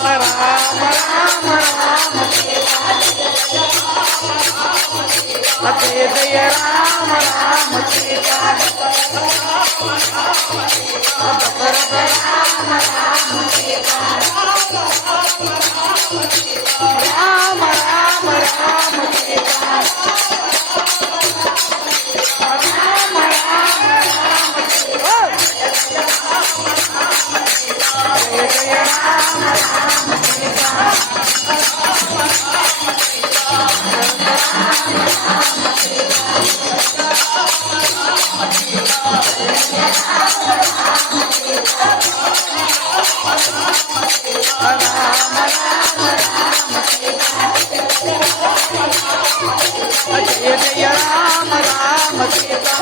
Bye-bye. Jaya Rama Rama Rama Jai Jai Ram Ram Sita